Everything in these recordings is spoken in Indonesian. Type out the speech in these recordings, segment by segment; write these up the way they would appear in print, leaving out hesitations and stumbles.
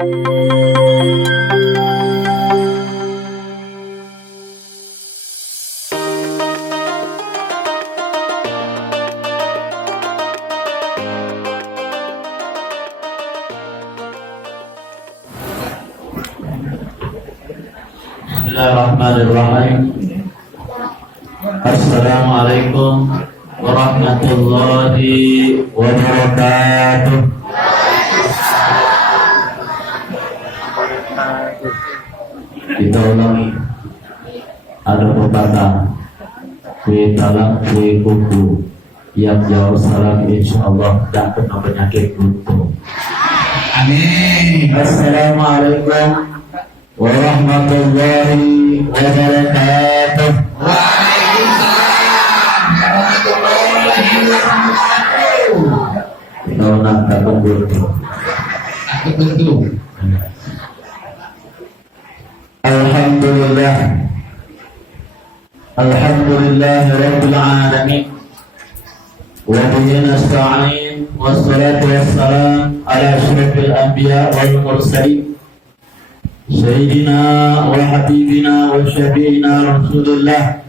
Bismillahirrahmanirrahim. Assalamualaikum warahmatullahi wabarakatuh. Kita ulangi. Ada pepatah, kue talang kue kuku, yang jauh salam insyaallah tak kena penyakit lumpuh. Amin. Assalamualaikum warahmatullahi wabarakatuh. Waalaikumsalam warahmatullahi wabarakatuh. Kita nak takut betul. Alhamdulillah. Alhamdulillah rabbil alamin. Wa bihi nasta'in wassalatu wassalamu ala asyrafil anbiya wal mursalin. Sayyidina wa habibina wa syafi'ina Rasulullah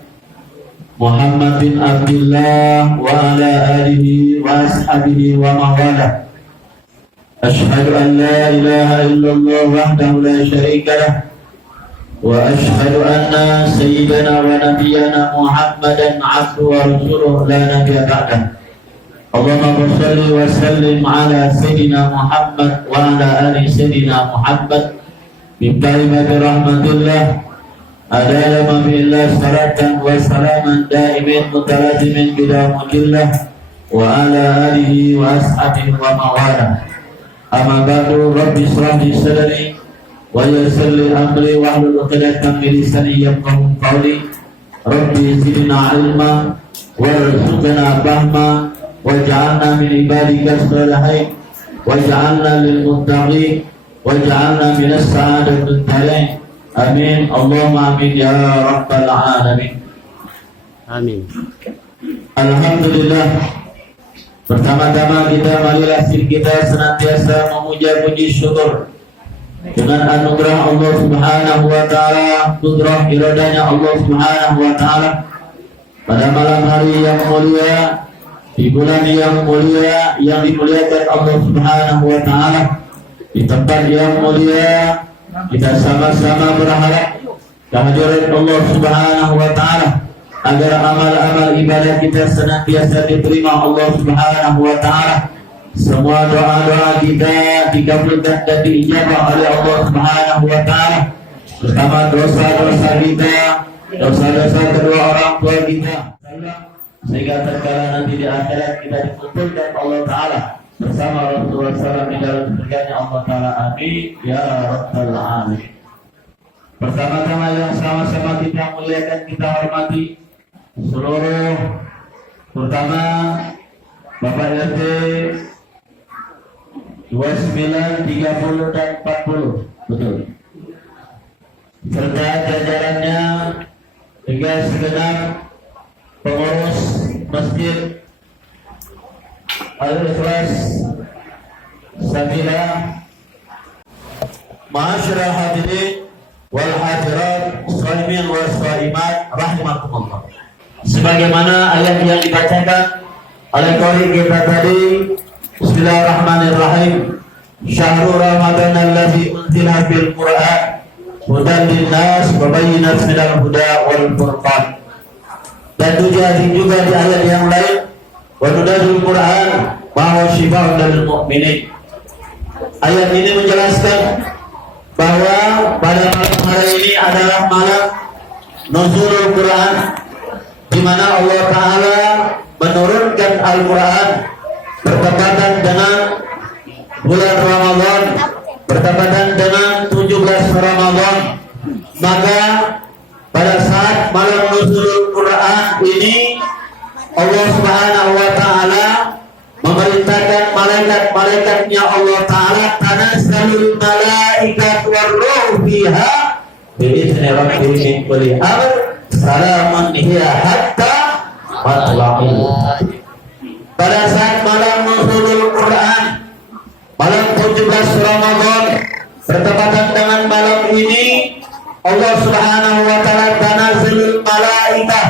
Muhammad bin Abdullah wa ala alihi wa ashabihi wa mawala. Ashhadu an la ilaha illallah wahdahu la syarika lah wa ashhadu anna sayyidana wa nabiyyana Muhammadan abduhu wa rasuluhu la nabiyya ba'dah. Allahumma shalli wa sallim ala sayyidina Muhammad wa ala ali sayyidina Muhammad بكلمة رحمة الله أدال ما في الله صلاة وسلاما دائما متلازما بدوام الله وعلى آله وأصحابه وموالاه. أما بعد رب اشرح لي صدري ويسر لي أمري واحلل عقدة من لساني يفقهوا قولي. ربي زدنا علما وارزقنا فهما واجعلنا من عبادك الصالحين واجعلنا للمتقين waj'alna minas sa'adatil darain. Amin. Allahumma amin ya rabbal alamin. Amin. Alhamdulillah. Pertama-tama kita marilah kita senantiasa memuja puji syukur dengan anugerah Allah Subhanahu wa taala, kudrah iradanya Allah Subhanahu wa taala pada malam hari yang mulia, di bulan yang mulia yang dimuliakan Allah Subhanahu wa taala. Di tempat yang mulia kita sama-sama berharap kehadiran Allah Subhanahu wa taala agar amal-amal ibadah kita senantiasa diterima Allah Subhanahu wa taala. Semua doa-doa kita dikabulkan dan diijabah oleh Allah Subhanahu wa taala. Terutama dosa-dosa kita, dosa-dosa kedua orang tua kita, sehingga tatkala nanti di akhirat kita dikumpulkan Allah taala bersama Rasulullah SAW di dalam surganya Allah Ta'ala. Amin ya rabbal alamin. Pertama-tama yang sama-sama kita muliakan, kita hormati seluruh, terutama Bapak RT 29, 30 dan 40, betul, serta jajarannya hingga segenap pengurus masjid Al-Ikhlas Sabila. Ma'asyiral hadirin wal hadirat, shaimin wal shaimat rahimakumullah. Sebagaimana ayat yang dibacakan oleh qari kita tadi, Bismillahirrahmanirrahim. Syahrul Ramadan allazi unzila fil Qur'an hudan linnas wa bayyinatin minal huda wal furqan. Dan juga di ayat yang lain, wa nunazzilu Qur'an ma huwa syifaa'un lil mu'minin. Ayat ini menjelaskan bahwa pada malam hari ini adalah malam nuzulul Quran, di mana Allah Ta'ala menurunkan Al-Quran bertepatan dengan bulan Ramadan, bertepatan dengan 17 Ramadan. Maka pada saat malam nuzulul Quran ini Allah Subhanahu wa Ta'ala memerintahkan malaikat-malaikatnya Allah Ta'ala, tanazzalul malaikat warruh fiha bi'izni rabbihim min kulli amr salamun hiya hatta matla'il. Pada saat malam nuzulul Quran, malam 17 Ramadan, bertepatan dengan malam ini Allah Subhanahu wa taala tanazzalul malaikah,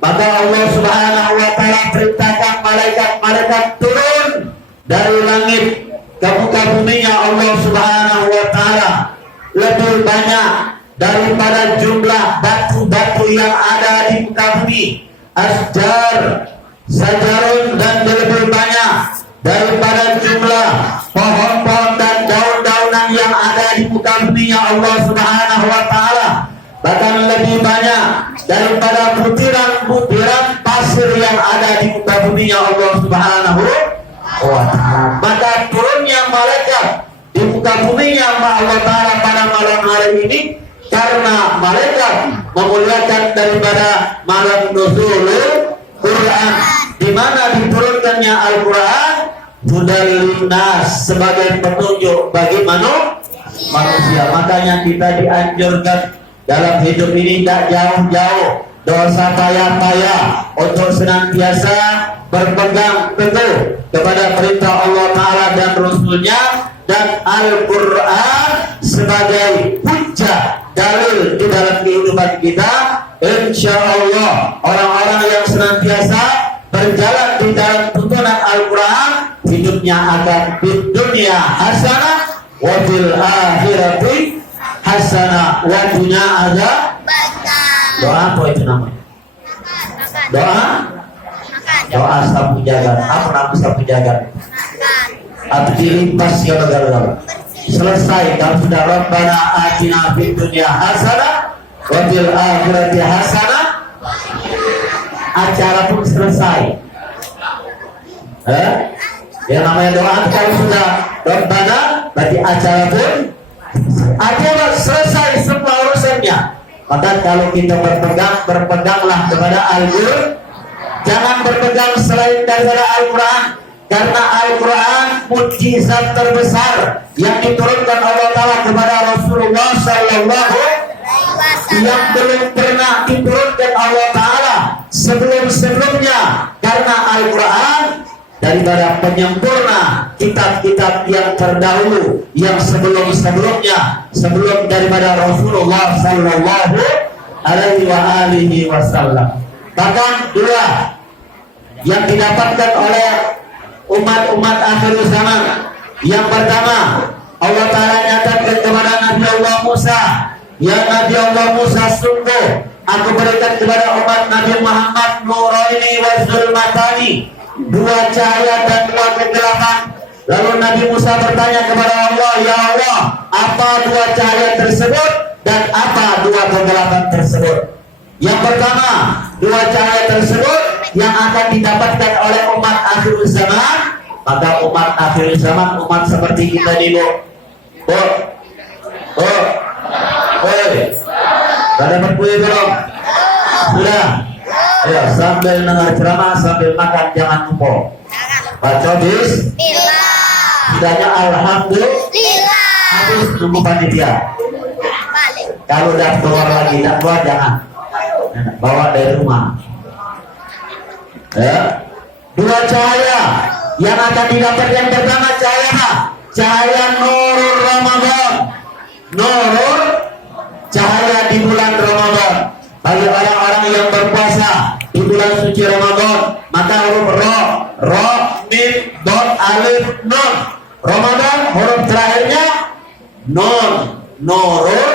maka Allah Subhanahu wa taala perintahkan malaikat-malaikat turun dari langit ke muka buminya Allah Subhanahu wa taala lebih banyak daripada jumlah batu-batu yang ada di muka bumi. Asjar, sajarun, dan lebih banyak daripada jumlah pohon-pohon dan daun-daunan yang ada di muka bumi Allah Subhanahu wa taala, bahkan lebih banyak daripada butiran-butiran pasir yang ada di muka bumi Allah Subhanahu wa taala. Maka turunnya malaikat di muka bumi Allah taala pada malam hari ini karena malaikat memuliakan daripada malam nuzulul Quran, di mana diturunkannya Al-Quran hudal linnas, sebagai petunjuk bagi manusia. Makanya kita dianjurkan dalam hidup ini tidak jauh-jauh dosa payah-payah untuk senantiasa berpegang teguh kepada perintah Allah Ta'ala dan Rasulnya, dan Al-Quran sebagai hujjah dalil di dalam kehidupan kita. Insya Allah orang-orang yang senantiasa berjalan di dalam tuntunan Al-Quran, hidupnya akan di dunia hasanah wa fil akhirati hasanah wa dunya azab. Doa apa itu namanya? Doa sapu jagat. Apa nama sapu jagat? Atau dilimpas segala-galanya. Selesai kalau sudah Rabbana atina fid dunya hasanah wa fil akhirati hasanah, acara pun selesai. Yang namanya doa kalau sudah Rabbana, berarti acara pun acara selesai semua urusannya. Maka kalau kita berpeganglah kepada Al-Quran, jangan berpegang selain daripada Al-Quran, karena Al-Quran mukjizat terbesar yang diturunkan Allah Ta'ala kepada Rasulullah Sallallahu, yang belum pernah diturunkan Allah Ta'ala sebelum-sebelumnya, karena Al-Quran daripada penyempurna kitab-kitab yang terdahulu yang sebelum-sebelumnya, sebelum daripada Rasulullah Sallallahu Alaihi Wasallam. Bahkan dua yang didapatkan oleh umat-umat akhir zaman. Yang pertama, Allah Ta'ala nyatakan kepada Nabi Allah Musa, ya Nabi Allah Musa, sungguh aku berikan kepada umat Nabi Muhammad nuraini wa zulmatani, dua cahaya dan dua kegelapan. Lalu Nabi Musa bertanya kepada Allah, ya Allah, apa dua cahaya tersebut dan apa dua kegelapan tersebut? Yang pertama, dua cahaya tersebut yang akan didapatkan oleh umat akhir zaman. Maka umat akhir zaman, umat seperti kita ini, sudah dapat kue belum? Sudah. Ya, sambil dengar ceramah sambil makan jangan lupa baca bismillah. Tidaknya alhamdulillah. Habis nunggu panitia. Kalau udah keluar lagi, tidak keluar jangan. Bawa dari rumah. Ya. Dua cahaya yang akan didapat, yang pertama cahaya nurul Ramadan. Nurul, cahaya di bulan Ramadan. Bagi orang-orang yang berpuasa di bulan suci Ramadan, maka huruf ro, mim, dot, alif, nun. Ramadan huruf terakhirnya nun, nurul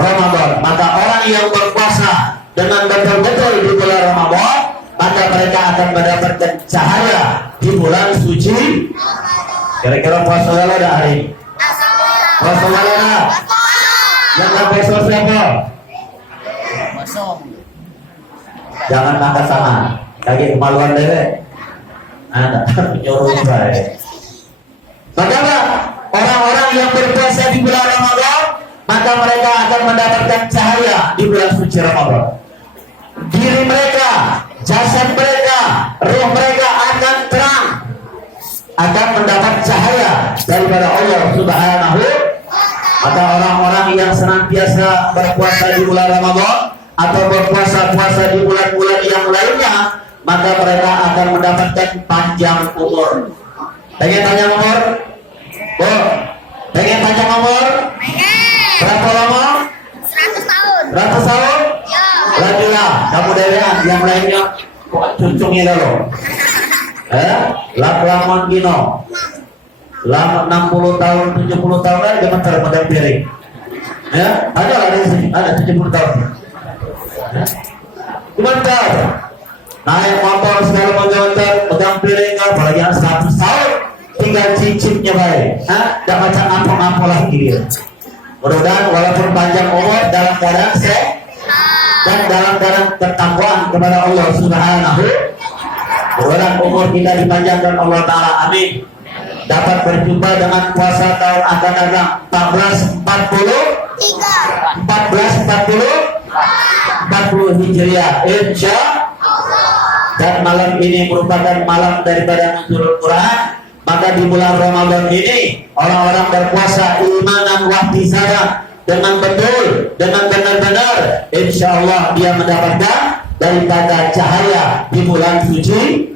Ramadan. Maka orang yang berpuasa dengan betul-betul di bulan Ramadan, maka mereka akan mendapatkan cahaya di bulan suci. Kira-kira puasa ada hari ini? Puasa ada? Yang tak puasa siapa? Jangan makan sama, kaki kemaluan deh. Ada menyuruh baik. Maka orang-orang yang berpuasa di bulan Ramadan, maka mereka akan mendapatkan cahaya di bulan suci Ramadan. Diri mereka, jasad mereka, ruh mereka akan terang, akan mendapat cahaya daripada Allah Subhanahu. Maka orang-orang yang senantiasa berpuasa di bulan Ramadan atau berpuasa-puasa di bulan-bulan yang lainnya, maka mereka akan mendapatkan panjang umur. Pengen panjang umur? Pengen panjang umur? yang lainnya kok cucungnya lo. Laman gino. Lama 60 tahun, 70 tahun lagi gemetar modal piring. Ya, ada lah di sini, ada 70 tahun. Gemetar. Naik motor segala macam, pegang piring, apalagi yang 100 tahun, tinggal cicipnya baik. Tidak macam ampun-ampun lagi dia. Mudah-mudahan walaupun panjang umur dalam keadaan sehat dan dalam keadaan ketakwaan kepada Allah Subhanahu. Mudah-mudahan umur kita dipanjangkan Allah Taala. Amin. Dapat berjumpa dengan puasa tahun akan datang 1440 Hijriah insya dan malam ini merupakan malam daripada nuzulul Quran. Maka di bulan Ramadan ini orang-orang berpuasa imanan wahtisaban dengan betul, dengan benar-benar, insya Allah dia mendapatkan daripada cahaya di bulan suci.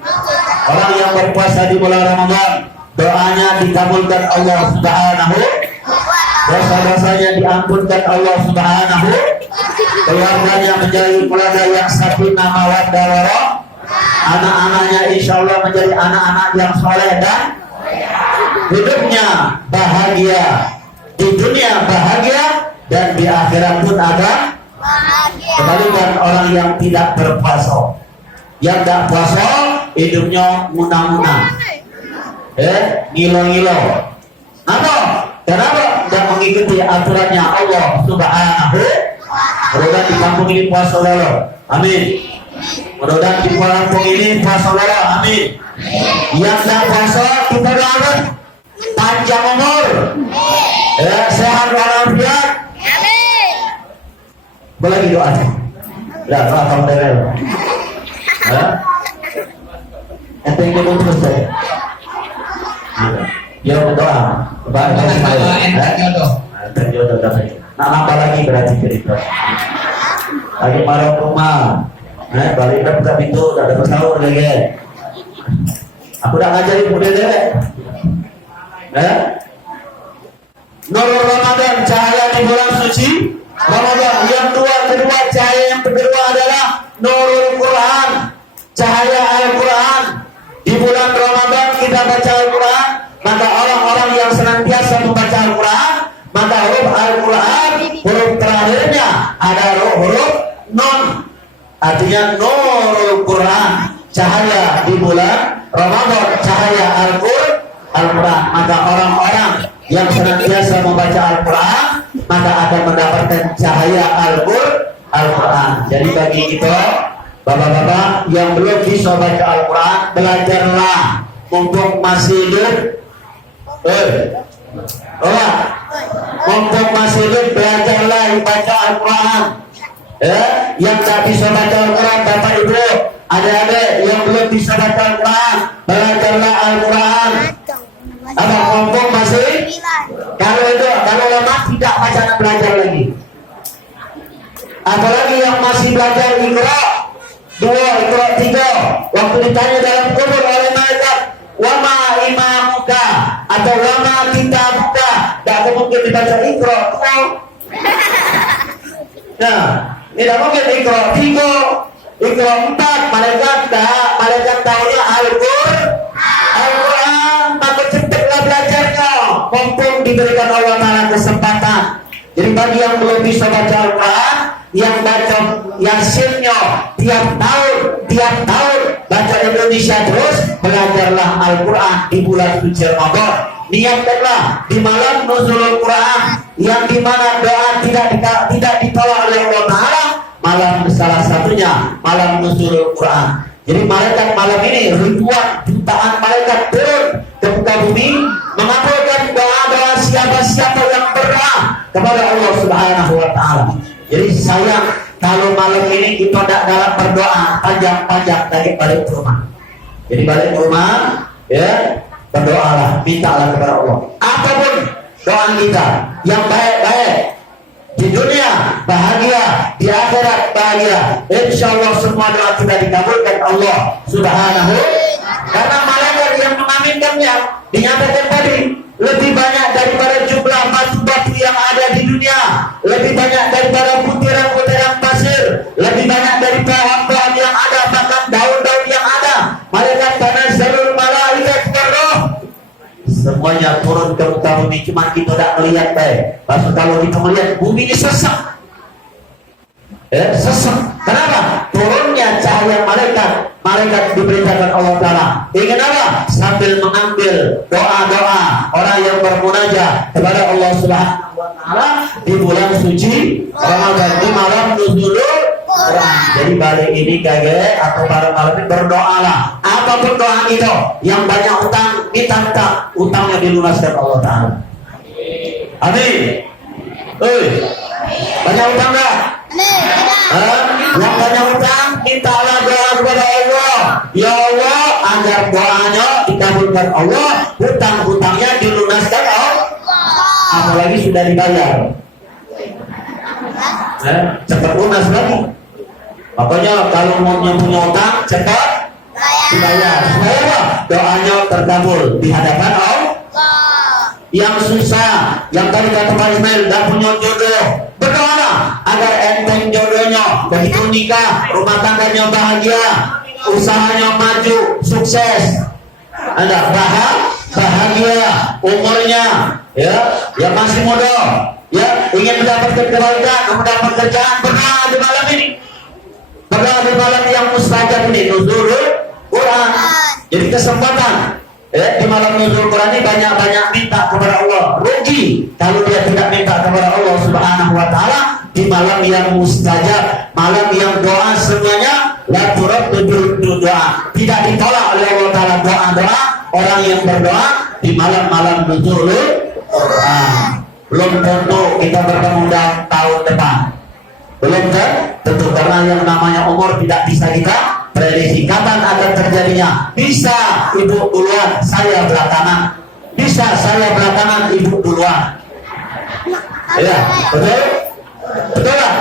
Orang yang berpuasa di bulan Ramadan doanya dikabulkan Allah Subhanahu, dosa-dosanya diampunkan Allah Subhanahu, keluarganya menjadi keluarga yang sakinah mawaddah warahmah, anak-anaknya insya Allah menjadi anak-anak yang soleh dan hidupnya bahagia di dunia, bahagia dan di akhirat pun akan kebalikan orang yang tidak berpuasa. Yang tidak puasa hidupnya munah-munah, ngilo-ngilo. Kenapa? Dan mengikuti aturannya Allah Subhanahu. Mudah-mudahan di kampung ini puasa lalu. Amin. Mudah-mudahan di kampung ini puasa lalu. Amin. Yang tidak puasa kita doakan panjang umur, sehat walafiat. Amin. Boleh lagi doa. Ya, doa kamu dengar. Ente yang dulu terus saya. Ya berdoa. Terjodoh dapat. Nah, nambah lagi berarti cerita. Lagi malam rumah. Balik buka pintu, udah ada sahur lagi. Aku udah ngajarin model deh. Nurul Ramadan, cahaya di bulan suci Ramadan. Yang kedua cahaya yang kedua adalah Nurul Quran, cahaya Al-Quran. Di bulan Ramadan kita baca Al-Quran, maka orang-orang yang senantiasa membaca Al-Quran, maka huruf Al-Quran, huruf terakhirnya ada huruf Nun, artinya Nurul Quran, cahaya di bulan Ramadan, cahaya Al-Quran. Maka orang-orang yang senantiasa membaca Al-Quran maka akan mendapatkan cahaya Al-Quran. Jadi bagi kita bapak-bapak yang belum bisa baca Al-Quran, belajarlah mumpung masih hidup. Mumpung masih hidup, belajarlah baca Al-Quran. Yang tak bisa baca Al-Quran, bapak ibu, adik-adik yang belum bisa baca Al-Quran, belajarlah Al-Quran. Mumpung masih, kalau lama tidak baca dan belajar lagi. Apalagi yang masih belajar Iqra 2, Iqra 3, waktu ditanya dalam kubur oleh malaikat, wama imamuka atau wama kitabuka, tidak mungkin dibaca Iqra. Nah, tidak mungkin Iqra 3, Iqra 4, malaikat tahunya Al-Quran, maka cepatlah belajarnya, mumpung diberikan Allah Ta'ala kesempatan. Jadi bagi yang belum bisa baca Al-Quran, yang baca Yasinnya tiap tahun baca Indonesia terus, belajarlah Al-Quran di bulan suci Ramadan. Niatkanlah di malam nuzulul Quran, yang dimana doa tidak ditolak oleh Allah Ta'ala, malam salah satunya malam nuzulul Quran. Jadi malaikat malam ini ribuan jutaan malaikat turun ke muka bumi mengabulkan doa-doa siapa-siapa yang berdoa kepada Allah Subhanahu wa Ta'ala. Jadi sayang kalau malam ini kita tidak dalam berdoa panjang-panjang dari balik rumah. Jadi balik rumah, ya berdoalah, mintalah kepada Allah. Apapun doa kita yang baik-baik, di dunia bahagia, di akhirat bahagia, insya Allah semua doa kita dikabulkan Allah Subhanahu. Karena malaikat yang mengaminkannya dinyatakan tadi lebih banyak daripada jumlah batu-batu yang ada di dunia, lebih banyak daripada butiran-butiran pasir, lebih banyak dari pohon-pohon yang ada ini cuma kita tidak melihat baik. Maksud kalau kita melihat bumi ini sesak. Sesak. Kenapa? Turunnya cahaya malaikat diperintahkan Allah Ta'ala. Ingin apa? Sambil mengambil doa-doa orang yang bermunajat kepada Allah Subhanahu wa Ta'ala di bulan suci Ramadan, di malam nuzulul Quran. Jadi balik ini kage atau pada malam ini berdoalah. Apapun doa itu, yang banyak utang minta utangnya dilunaskan Allah Ta'ala. Amin. Banyak utang enggak? Yang banyak utang, mintalah doa kepada Allah. Ya Allah, agar doanya dikabulkan Allah, hutang-hutangnya dilunaskan Allah. Apalagi sudah dibayar. Cepat lunas lagi. Makanya kalau mau punya utang, cepat dibayar. Supaya doanya terkabul di hadapan Allah. Yang susah, yang tadi kata Pak Ismail, tidak punya jodoh, berdoa agar enteng jodohnya, begitu nikah, rumah tangganya bahagia, usahanya maju, sukses, ada bahagia, umurnya, ya, yang masih muda, ya, ingin mendapatkan kebaikan, mendapat kerjaan, berdoa di malam ini, berdoa di malam yang mustajab ini, nuzulul Quran. Jadi kesempatan. Di malam nuzul Quran ini banyak-banyak minta kepada Allah. Rugi kalau dia tidak minta kepada Allah Subhanahu wa Ta'ala di malam yang mustajab, malam yang doa semuanya la turaddu doa, tidak ditolak oleh Allah Ta'ala doa-doa orang yang berdoa di malam-malam nuzulul Quran. Belum tentu kita bertemu dalam tahun depan, belum tentu, karena yang namanya umur tidak bisa kita prediksi kapan akan terjadinya. Bisa ibu duluan, saya belakangan. Bisa saya belakangan, ibu duluan. Ya, betul? Betul lah?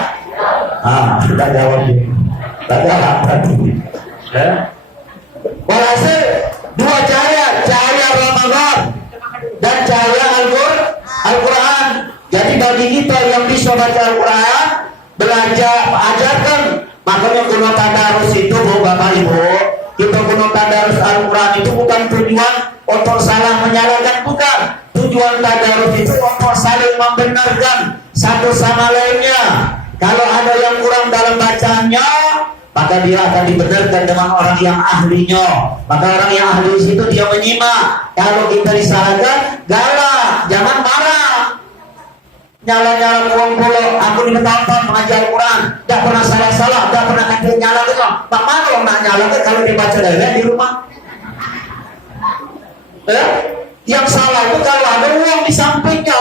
Sudah jawab ini. Tidak jawab tadi. Walhasil dua cahaya Ramadan dan cahaya Al-Quran. Jadi bagi kita yang bisa baca Al-Quran, belajar, ajarkan. Makanya kuno tadarus itu, Bapak Ibu, kita kuno tadarus Al-Quran itu bukan tujuan untuk salah menyalahkan, bukan. Tujuan tadarus itu untuk saling membenarkan satu sama lainnya. Kalau ada yang kurang dalam bacaannya, maka dia akan dibenarkan dengan orang yang ahlinya. Maka orang yang ahli di situ dia menyimak. Kalau kita disalahkan, galak, jangan marah. Nyala-nyala uang pulau, aku 5 tahun mengajar Al-Quran, tidak pernah salah-salah, tidak pernah kata nyala gitu. Pak mana orang nak nyala kalau dibaca dari di rumah? Yang salah itu kalau ada uang di sampingnya,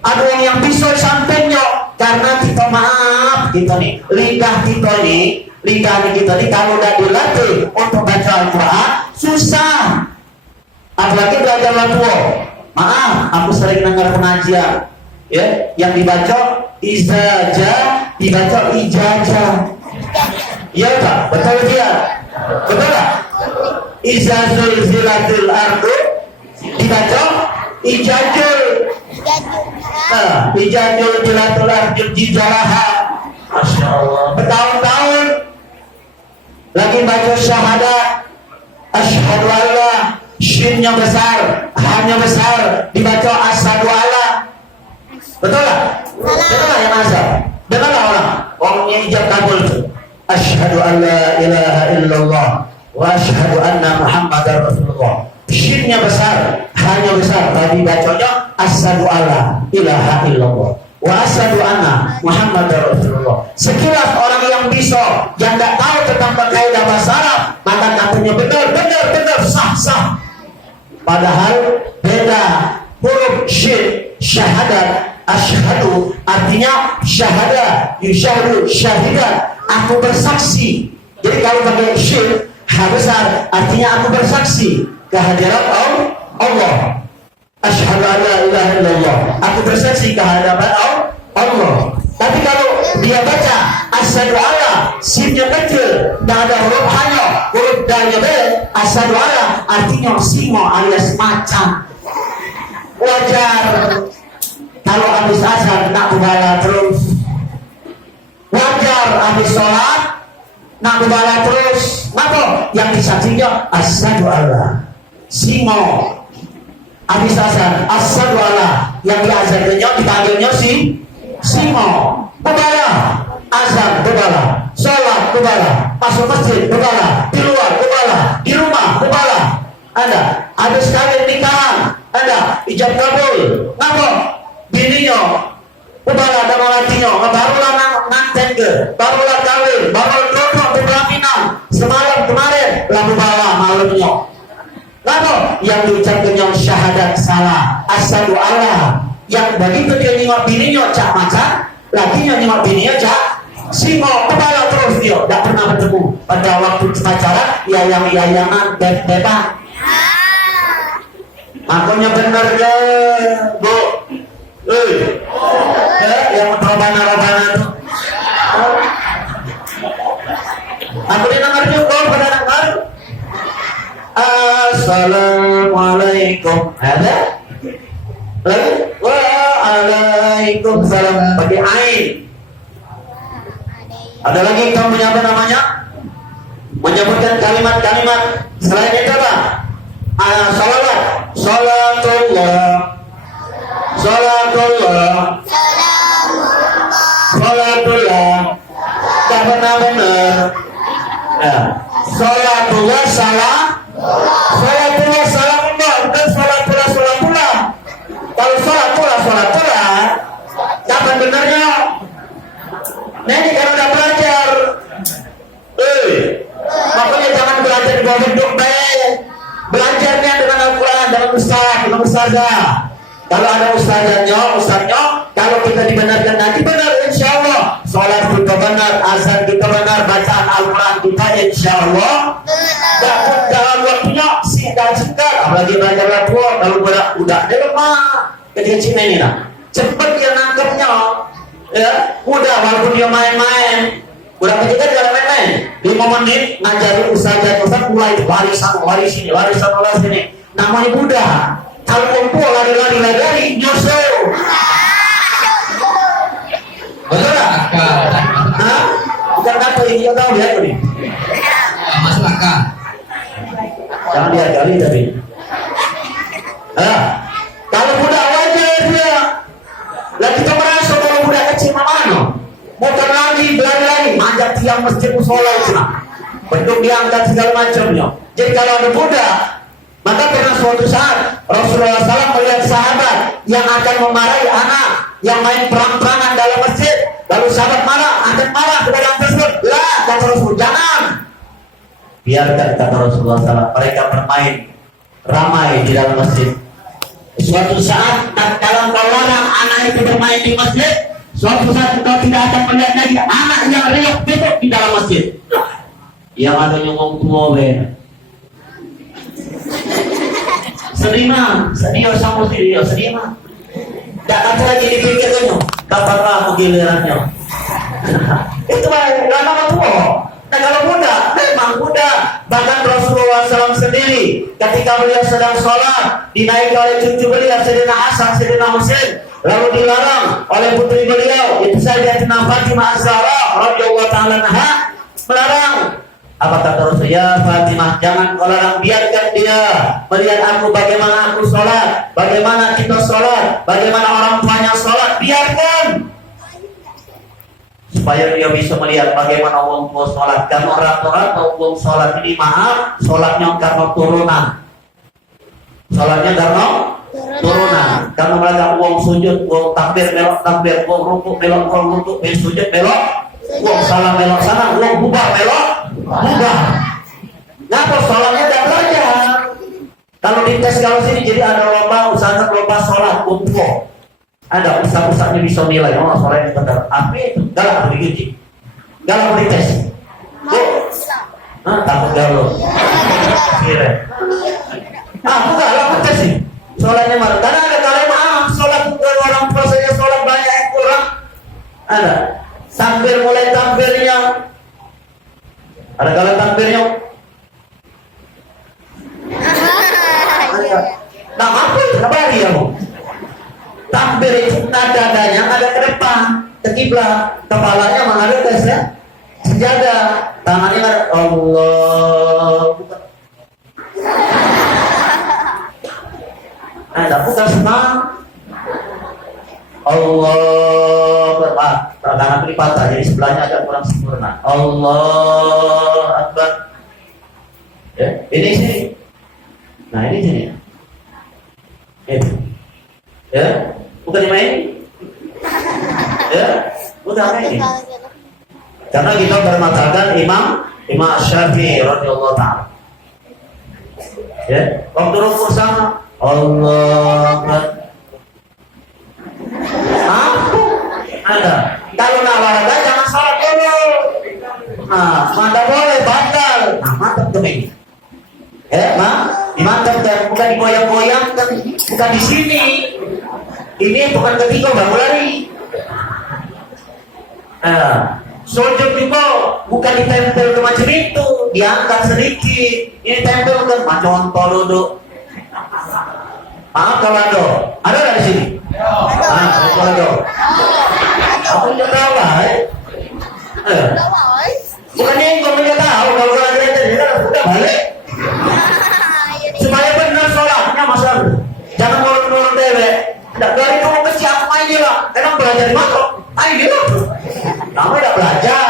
ada uang yang bisa di sampingnya. Karena kita maaf, kita nih lidah kita nih kalau tidak dilatih untuk baca Al-Quran susah. Apalagi belajar tua. Maaf, aku sering dengar pengajian. Ya, yang dibaca izajah, dibaca ijajah. Iya tak? Betul dia? Betul tak? Izazul zilatul ardu dibaca ijajul. Ijajul zilatul ardu jizalaha. Masya Allah. Bertahun-tahun lagi baca syahadat, asyhadu alla, shinnya besar, hanya besar, dibaca asyhadu alla. Betul lah? Betul lah yang asal. Betul lah orangnya ijab kabul itu. Asyhadu an la ilaha illallah wa asyhadu anna Muhammadar Rasulullah. Shinnya besar, hanya besar. Tadi bacanya asyhadu alla ilaha illallah wa asyhadu anna Muhammadar Rasulullah. Sekilas orang yang bisa, yang tidak tahu tentang kaidah bahasa Arab, maka katanya benar, sah. Padahal beda huruf shin, syahadat. Asyhadu artinya syahada, yusyahadu syahidat, aku bersaksi. Jadi kalau pakai syin ha besar artinya aku bersaksi kehadiran Allah. Asyhadu an la ilaha illallah, aku bersaksi kehadiran Allah. Tapi kalau dia baca asyhadu alla, sinnya kecil, tidak ada huruf hanya, huruf dalnya bel, asyhadu alla artinya singo alias macan. Wajar kalau habis azan nak bala terus, wajar habis sholat nak bala terus. Maka yang disaksinya asyhadu alla, singo habis azan asyhadu alla, yang diajarkannya dipanggilnya si Simo. Kebala, azan kebala, sholat kebala, masuk masjid kebala, di luar kebala, di rumah kebala. Ada sekali nikahan, ada ijab kabul, ngapa? Bininya kebala dan malatinya, barulah nganten ke, barulah kawin, barulah duduk di pelaminan. Semalam kemarin lalu bala malamnya. Ngapa? Yang diucapkannya syahadat salah, asyhadu Allah. Yang begitu dia nyimak bininya cak macan, lakinya nyimak bininya cak Simo. Kepala terus dia, tidak pernah bertemu. Pada waktu pacaran, yayang-yayangan, beb-beban. Makanya benar ya, Bu. Yang robana-robana itu. Aku dengar juga pada dengar. Assalamualaikum. Ada? Waalaikumsalam pakai ain. Ada lagi kamu menyapa namanya? Menyebutkan kalimat-kalimat selain itu apa? Salawat, salatullah, salatullah, salatullah. Tak benar-benar. Salatullah salam, salatullah salamullah, bukan salatullah salamullah. Kalau salatullah, kapan benarnya? Nah ini kalau udah belajar, makanya jangan belajar di bawah bentuk belajarnya dengan Al-Quran, dengan ustazah. Kalau ada ustaznya, kalau kita dibenarkan nanti benar insya Allah. Sholat kita benar, azan kita benar, bacaan Al-Quran kita insya Allah. Dan dalam waktunya singkat-singkat, apalagi belajar tua, kalau udah ada lemah kecil ini lah. Cepat dia nangkepnya, ya. Udah walaupun dia main-main, udah ketika dia main-main, 5 menit ngajarin ustazah mulai lari sini, lari sini. Namanya Buddha. Kalau kumpul lari nyusul. Betul tak? Hah? Bukan kata ini yang tahu dia ini. Masuk akal. Jangan diajari tapi. Kalau budak wajar dia. Lah kita merasa kalau budak kecil mana? Motor lagi, berlari lagi, manjat tiang masjid musola itu nak. Bentuk diangkat segala macamnya. Jadi kalau ada budak, maka pernah suatu saat Rasulullah SAW melihat sahabat yang akan memarahi anak yang main perang-perangan dalam masjid. Lalu sahabat akan marah kepada yang tersebut. Lah, kata Rasul, jangan. Biarkan, kata Rasulullah SAW, mereka bermain ramai di dalam masjid. Suatu saat, kalau kau larang anak itu bermain di masjid, suatu saat kau tidak akan melihat lagi anak yang riuh duduk di dalam masjid. Yang ada nyomong tua, sedih sama sedih mah. Tak ada lagi dipikirkannya. Kapan aku gilirannya? Itu lama tua. Nah kalau muda, memang muda. Bahkan Rasulullah SAW sendiri, ketika beliau sedang sholat, dinaiki oleh cucu beliau, Sayyidina Hasan, Sayyidina Husain, lalu dilarang oleh putri beliau, itu Sayyidatina Fatimah Az-Zahra, radhiyallahu ta'ala anha, melarang. Apa kata Rasul? Ya Fatimah, jangan kau larang, biarkan dia melihat aku bagaimana aku sholat, bagaimana kita sholat, bagaimana orang tuanya sholat, biarkan. Supaya dia bisa melihat bagaimana orang tua sholat. Karena orang-orang tahu sholat ini maaf, sholatnya karena turunan. Sholatnya karena turunan. Karena mereka uang sujud, uang takbir, belok takbir, uang rukuk, belok rukuk, sujud, belok. Uang salam belok sana, uang bubar belok bubar. Kenapa sholatnya tidak belajar? Kalau dites kalau sini jadi ada lomba, usaha lomba sholat kumpul. Ada ustaz-ustaznya bisa nilai, oh sholatnya benar. Apa itu? Galak diuji, galak dites. Takut galau. Kira. Aku galak dites sih. Sholatnya marah. Karena ada kalimat sholat orang tua saya sholat banyak yang kurang. Ada. Takbir mulai takbirnya. Ada kalau takbirnya. Nah apa itu? Apa dia mau? Takbir itu nadanya ada ke depan, ke kiblat, kepalanya menghadap ke sejadah, tangannya ada Allah. Ada bukan senang. Allah Akbar. Karena ini patah, jadi sebelahnya agak kurang sempurna. Allah Akbar. Ya, ini sini. Nah, ini sini. Itu. Ya, bukan dimain. Ya, bukan ini. Karena kita bermatakan Imam Syafi'i radhiyallahu ta'ala. Ya, waktu rukuk sama Allah Akbar. Ada. Kalau nak olahraga jangan sholat dulu. Nah, mata boleh batal. Nah, mantap tuh ini. Dimantap dan bukan digoyang-goyang, bukan di sini. Ini bukan ketika baru lari. Sujud juga bukan ditempel ke macam itu, diangkat sedikit. Ini tempel ke contoh duduk. Maaf kalau ada nggak di sini? Kalau ada. Aku tidak tahu lah. Bukannya engkau tidak tahu kalau ada jadi sudah balik. Supaya benar sholatnya masalah. Jangan mulur-mulur dewek. Dari dulu kecil aku main dia lah. Emang belajar di mana? Main dia lah. Kamu tidak belajar.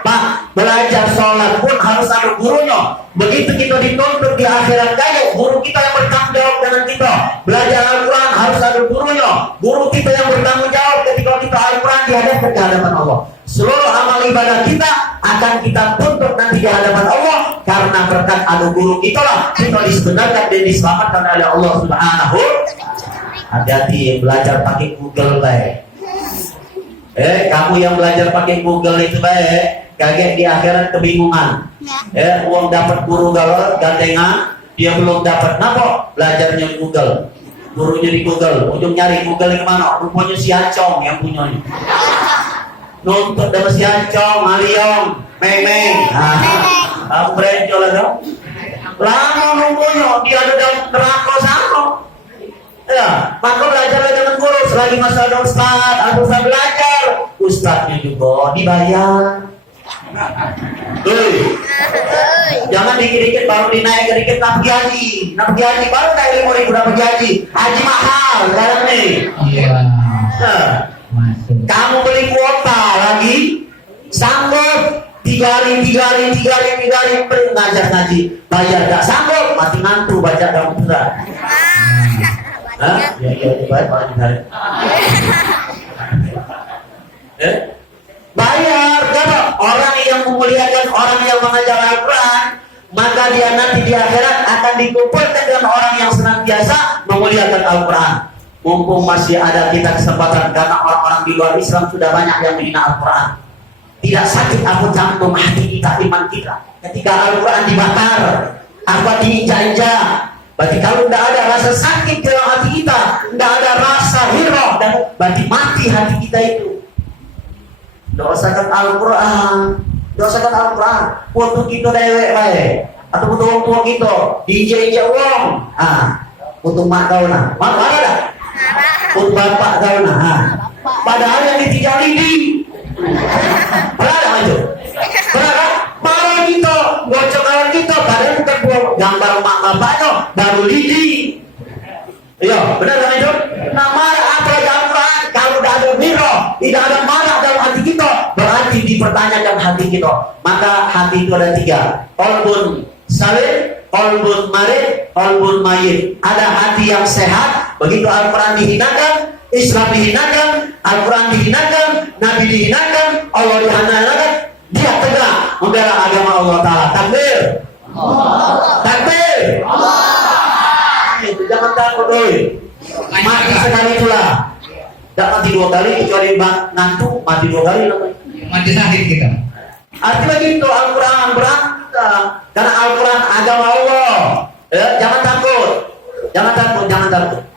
Pak, belajar sholat pun harus ada gurunya. Begitu kita dituntut di akhirat kayu, guru kita yang bertanggung jawab dengan kita. Belajar Al-Quran harus ada gurunya. Guru kita yang bertanggung jawab ketika kita Al-Quran dihadapkan ke hadapan Allah. Seluruh amal ibadah kita akan kita tuntut nanti di hadapan Allah. Karena berkat ada guru kita lah kita disebenarkan dan diselamatkan oleh Allah Subhanahu. Hati-hati belajar pakai Google baik. Kamu yang belajar pakai Google itu baik, kaget di akhirat kebingungan. Uang dapat guru galau gandengan, dia belum dapat. Kenapa? Belajarnya di Google, gurunya di Google. Ujung nyari Google yang mana? Rupanya si Acong yang punyanya. Nuntut sama si Acong, Aliong, Meng. Aku berencol lah dong. Lama nunggunya, dia ada dalam neraka sama. Ya, maka belajarlah dengan guru. Selagi masa ada ustaz, atau saya belajar, ustaznya juga dibayar. Jangan dikit-dikit baru dinaik dikit nak pergi haji baru naik 5.000 dapat haji. Haji mahal sekarang nih. Iya. Kamu beli kuota lagi, sanggup 3 hari ngajar ngaji, bayar tak sanggup, mati ngantuk baca kamu sudah. Iya, baik, bayar, karena orang yang memuliakan orang yang mengajar Al-Quran, maka dia nanti di akhirat akan dikumpulkan dengan orang yang senantiasa memuliakan Al-Quran. Mumpung masih ada kita kesempatan, karena orang-orang di luar Islam sudah banyak yang menghina Al-Quran. Tidak sakit aku jantung hati kita, iman kita ketika Al-Quran dibakar, apa diinjak-injak. Berarti kalau tidak ada rasa sakit dalam hati kita, tidak ada rasa hirah, dan berarti mati hati kita itu. Dosakan Al-Quran, untuk kita dewek baik, atau untuk orang tua kita, diinjak-injak uang, untuk mak kau nak, mak ada tak? Untuk bapak kau nak, padahal yang ditijak lidi, berada maju, berada, malah kita, bocok kawan kita, padahal bukan buah gambar mak bapaknya, baru lidi. Iya, benar kan itu? Nah, marah apa Al-Quran? Kalau tidak ada mirah, tidak ada marah dalam hati kita, berarti dipertanyakan hati kita. Maka hati itu ada 3. Qalbun salim, qalbun marid, qalbun mayyit. Ada hati yang sehat, begitu Al-Quran dihinakan, Islam dihinakan, Al-Quran dihinakan, Nabi dihinakan, Allah dihinakan, dia tegak membela agama Allah Ta'ala. Takbir, takbir, itu jangan takut mati sekali pula, tidak mati 2 kali kecuali ngantuk, mati 2 kali Mati sakit kita. arti begitu. Al-Quran berantem karena Al-Quran agama Allah. Jangan takut.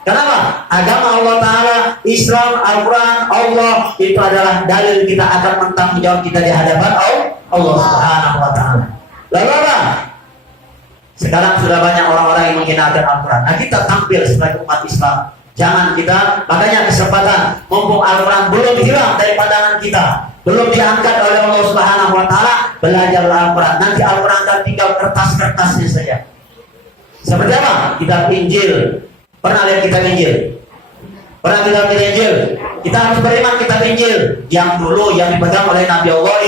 Kenapa? Agama Allah Ta'ala, Islam, Al-Quran, Allah itu adalah dalil kita akan bertanggung jawab kita di hadapan Allah Subhanahu wa Ta'ala. Lalu apa? Sekarang sudah banyak orang-orang yang menghinakan Al-Quran. Nah, kita tampil sebagai umat Islam. Jangan kita, makanya kesempatan mumpung Al-Quran belum hilang dari pandangan kita, belum diangkat oleh Allah Subhanahu wa Ta'ala, belajarlah Al-Quran. Nanti Al-Quran akan tinggal kertas-kertasnya saja. Seperti apa? Kitab Injil. Pernah lihat kitab Injil? Orang kita Injil, kita harus beriman kitab Injil yang dulu yang dipegang oleh Nabi Allah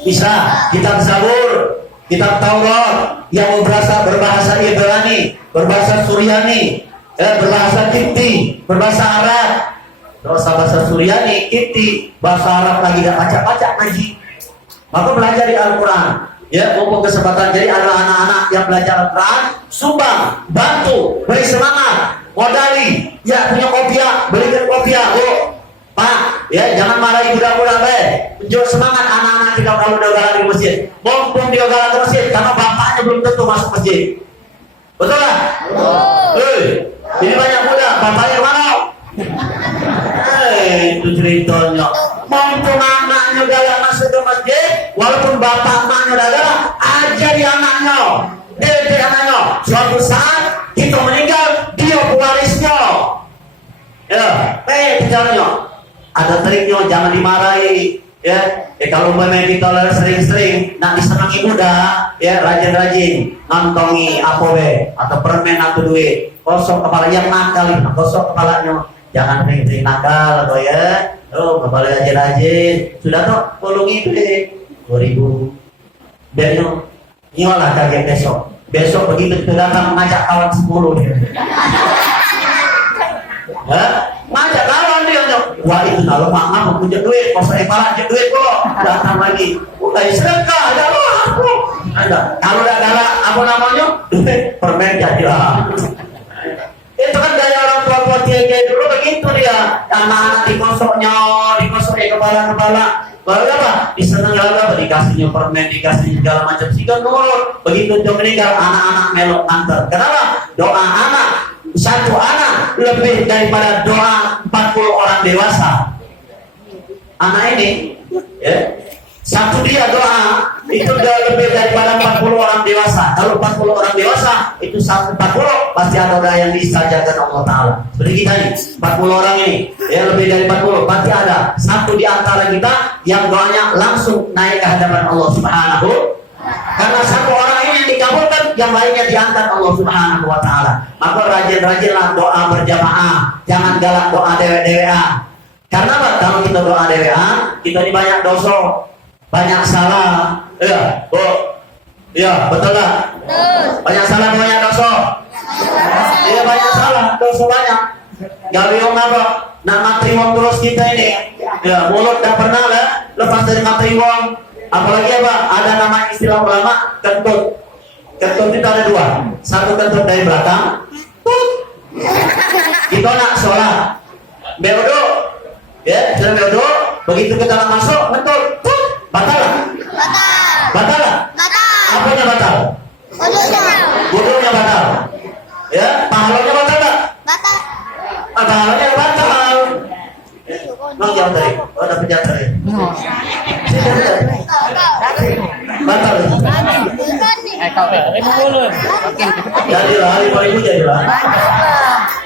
Isa, kitab Zabur, kitab Taurat yang berbahasa Ibrani, berbahasa Suryani, berbahasa Kipti, berbahasa Arab. Terus bahasa Suryani, Kipti, bahasa Arab lagi tidak baca ngaji. Maka belajar di Al-Quran. Ya, mumpung kesempatan. Jadi ada anak-anak yang belajar Al-Quran, sumbang, bantu, beri semangat, modali. Ya, punya kopiah, belikan kopiah, Bu. Pak, ya jangan marahi budak-budak be. Tunjuk semangat anak-anak kita kalau udah galang di masjid. Mumpung dia galang di masjid, karena bapaknya belum tentu masuk masjid. Betul lah? Ini banyak budak, bapaknya mana? Itu ceritanya. Mumpung anaknya galang masuk ke masjid, walaupun bapak-bapaknya udah galang, ajari anaknya, didik anaknya. Suatu saat kita meninggal, dia pewarisnya. Ya, bicaranya. Ada triknya, jangan dimarahi. Ya, kalau memang kita sering-sering nak disenangi budak, ya rajin-rajin ngantongi apa atau permen atau duit. Kosong kepala yang nakal, kosong kepalanya. Jangan sering-sering nakal atau ya. Kepala rajin-rajin. Sudah toh, tolongi itu 2000. Biarnya nyolah kaget besok. Besok begitu kita datang ngajak kawan 10 dia. Ngajak kawan dia. Wah itu kalau mama mau punya duit, kau saya malah punya duit kok. Datang lagi. Udah sedekah, ada apa? Ada. Kalau udah galak apa namanya? Duit permen jadilah. Itu kan gaya orang tua kayak dulu begitu dia. Anak-anak dikosoknya kepala. Baru apa? Diseneng apa? Dikasihnya permen, dikasih segala macam sehingga nurut. Begitu dia meninggal, anak-anak melok nganter. Kenapa? Doa anak, satu anak lebih daripada doa 40 orang dewasa. Anak ini, ya, satu dia doa itu udah lebih daripada 40 orang dewasa. Kalau 40 orang dewasa itu 140 pasti ada doa yang disajakan Allah Taala. Seperti kita nih, 40 orang ini, ya lebih dari 40 pasti ada satu di antara kita yang doanya langsung naik ke hadapan Allah Subhanahu. Karena satu orang ini yang dikabulkan, yang lainnya diangkat Allah Subhanahu wa Ta'ala. Maka rajin-rajinlah doa berjamaah, jangan galak doa dewe-dewean. Karena apa? Kalau kita doa dewean, kita ini banyak dosa, banyak salah. Ya, Bu. Ya, betul lah. Banyak salah, banyak dosa. Iya, banyak salah, dosa banyak. Gak bingung apa? Nak matri wong terus kita ini. Ya, mulut dah pernah lah lepas dari matri wong. Apalagi apa? Ada nama istilah ulama kentut. Kentut itu ada dua. Satu kentut dari belakang. Kita nak sholat. Beodo. Ya, sudah beodo. Begitu kita nak masuk, kentut. Batal. Batal. Apanya batal? Wudunya batal. Ya, pahalanya batal tak? Batal. Pahalanya batal. Bang jauh tadi. Oh, ada penjara tadi. Batal. Jadilah 5.000 jadilah.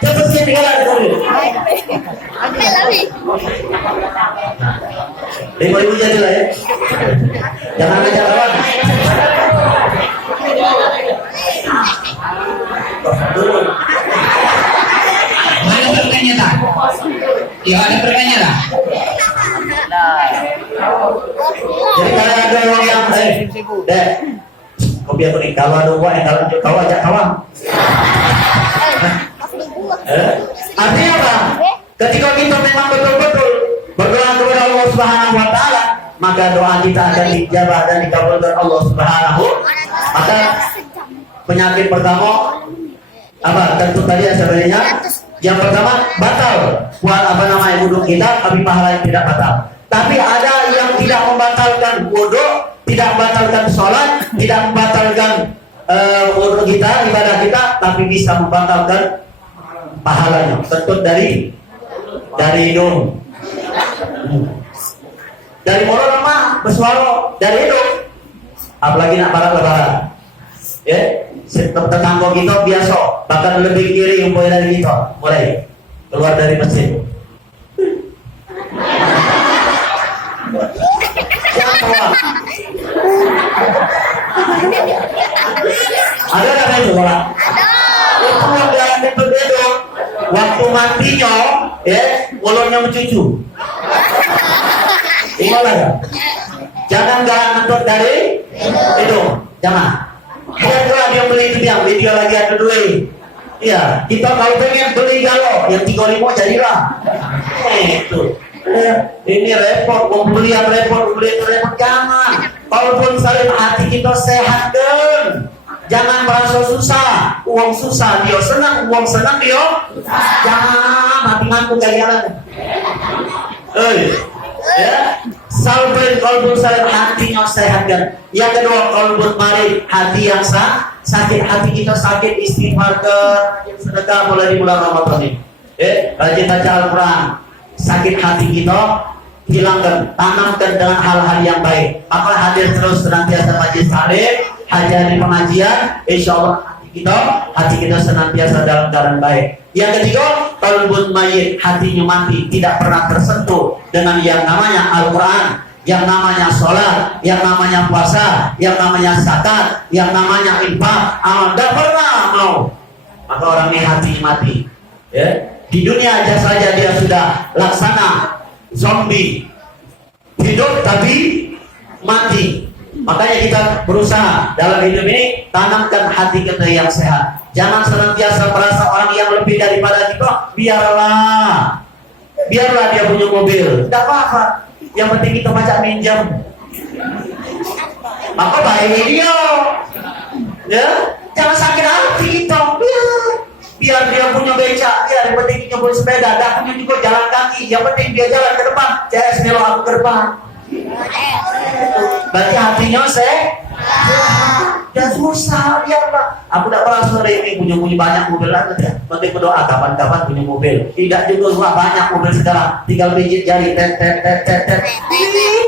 Cepat sih tinggal ada dulu. 5.000 jadilah ya. Jangan ngajak kawan. Dulu. Mana permennya tak? Ya ada permennya tak? Jadi kalau ada orang yang deh, kopi aku nih. Kalau ada orang yang kalau kau ajak kawan. Artinya apa? Ketika kita memang betul-betul berdoa kepada Allah Subhanahu Wa Taala, maka doa kita akan dijabah dan dikabulkan Allah Subhanahu. Maka penyakit pertama apa? Tentu tadi sebenarnya yang pertama batal buat apa namanya wudhu kita, tapi pahala yang tidak batal. Tapi ada yang tidak membatalkan wudhu, tidak membatalkan sholat, tidak membatalkan wudhu kita, ibadah kita, tapi bisa membatalkan pahalanya. Tentu dari hidung, dari mulut lemah, bersuara dari hidung, apalagi nak para lebaran. Ya, tetangga kita biasa, bahkan lebih kiri umpoy dari kita, mulai keluar dari masjid. Ada nggak itu orang? Itu yang itu waktu matinya, ya punya cucu. Ingatlah ya. Jangan gak ngentot dari hidung. Jangan. Kira-kira dia beli itu dia lagi ada duit. Iya, kita kalau pengen beli galo yang 3.000 jadilah. Itu. Ini repot, mau beli yang repot, beli itu repot. Jangan. Walaupun saling hati kita sehat kan. Jangan merasa susah. Uang susah dia senang, uang senang dia. Jangan hati ngaku kalian. Ya, salbin kalbun salim hatinya sehat kan. Yang kedua kalbun marid, hati yang sakit, hati kita sakit, istighfar ke sedekah mulai di bulan Ramadan ini. Rajin baca Al-Quran, sakit hati kita hilangkan, tanamkan dengan hal-hal yang baik. Maka hadir terus senantiasa majlis taklim, hadiri pengajian, insya Allah hati kita senantiasa dalam keadaan baik. Yang ketiga, qalbun mayyit, hatinya mati, tidak pernah tersentuh dengan yang namanya Al-Quran, yang namanya sholat, yang namanya puasa, yang namanya zakat, yang namanya infak, tidak pernah mau. Maka orang ini hati mati. Ya. Di dunia aja saja dia sudah laksana zombie, hidup tapi mati. Makanya kita berusaha dalam hidup ini tanamkan hati kita yang sehat. Jangan senantiasa merasa orang yang lebih daripada kita. Biarlah dia punya mobil, tidak apa-apa. Yang penting kita baca minjam. Maka baik dia. Ya, jangan sakit hati kita. Biar dia punya becak, yang penting dia punya sepeda, dah punya juga jalan kaki. Yang penting dia jalan ke depan. CS melo aku ke depan. Berarti hatinya dan susah biarlah. Aku tidak pernah sore ini punya banyak mobil lagi ya. Penting berdoa kapan-kapan punya mobil. Tidak juga banyak mobil sekarang. Tinggal pijit jari tet.